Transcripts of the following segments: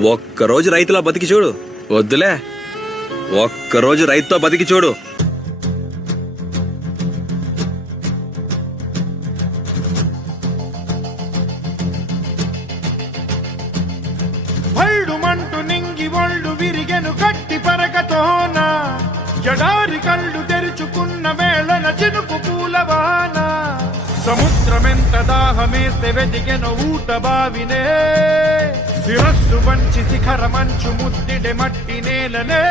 ఒక్కరోజు రైతులా బతికి చూడు. వద్దులే, ఒక్కరోజు రైతుతో బతికి చూడు. భల్డుమంటూ నింగి ఒళ్ళు విరిగెను గట్టి పరకతోన, ఎడారి కళ్ళు తెరుచుకున్న వేళన చినుకు పూలవాన. సముద్రమెంత దాహమేస్తే వెతికెను ఊట బావినే, శిరస్సు వంచి శిఖర మంచు ముద్దిడె మట్టి నేలనే.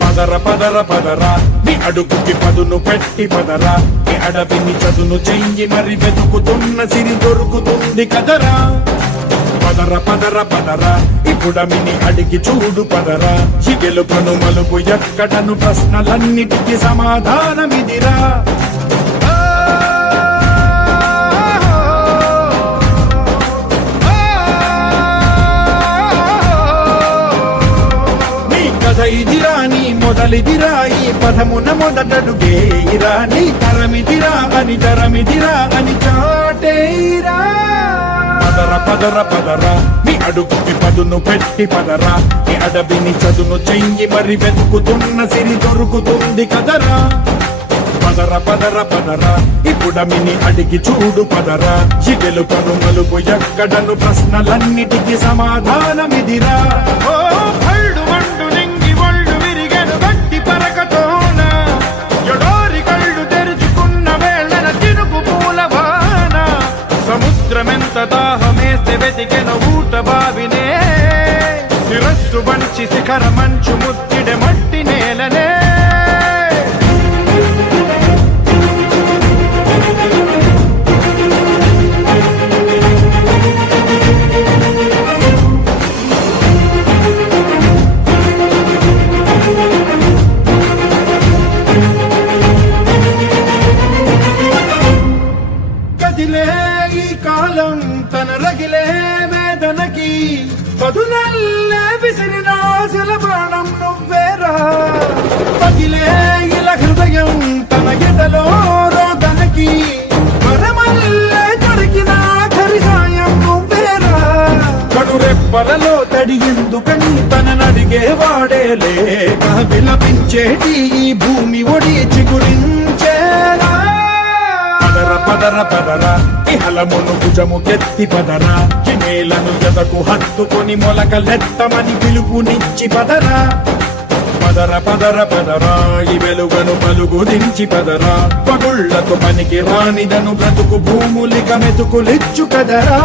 పదర పదర పదరా నీ అడుగుకి పదును పెట్టి పదరా, నీ అడవిని చదును చెయ్యి మరి వెతుకుతున్న సిరి దొరుకుతుంది కదరా. పదర పదర పదరా ఇప్పుడమిని అడిగి చూడు పదరా, ఈ గెలుపను మలుపు ఎక్కడను ప్రశ్నలన్నిటికీ సమాధానమిదిరా. ఇదిరా నీ మొదలిదిరా, ఈ పదమున మొదటడుగేయిరా, నీ తరమిదిరా అని తరమిదిరా అని చాటేయిరా. పదర పదర పదరా నీ అడుగుకి పదును పెట్టి పదరా, నీ అడవిని చదును చెయ్యి మరి వెతుకుతున్న సిరి దొరుకుతుంది కదరా. పదర పదర పదరా ఇప్పుడమిని అడిగి చూడు పదరా, ఈ గెలుపను మలుపు ఎక్కడను ప్రశ్నలన్నిటికీ సమాధానమిదిరా. ఓ భల్డు మండు నింగి ఒళ్ళు విరిగెను గట్టి పరకతోన, ఎడారి కళ్ళు తెరుచుకున్న వేళన చినుకు పూలవాన. సముద్రమెంత దాహమేస్తే వెతికెను ఊట బావినే, శిరస్సు వంచి శిఖర మంచు ముద్దిడె మట్టి నేలనే. కదిలే ఈ కాలం తన రగిలే వేదనకి, పదునల్లే విసిరిన ఆశల ప్రాణం నువ్వేరా. పగిలే ఇలా హృదయం తన ఎదలో రోదనకి, మరమల్లే దొరికిన ఆఖరి సాయం నువ్వేరా. కడురెప్పలలో తడి ఎందుకని తననడిగేవాడేలే, విలపించేటి ఈ భూమి ఒడి చిగురించేరా. పదర పదరా ఇహలమును భుజము కెత్తి పదరా, నేలను జతకు హత్తుకొని మొలకలెత్తమని పిలుపునిచ్చి పదరా. పదర పదర పదరా ఈ వెలుగను పలుగు దించి పదరా, పగుళ్లకు పనికి రానిదను బ్రతుకు భూములిక మెతుకులిచ్చు కదరా.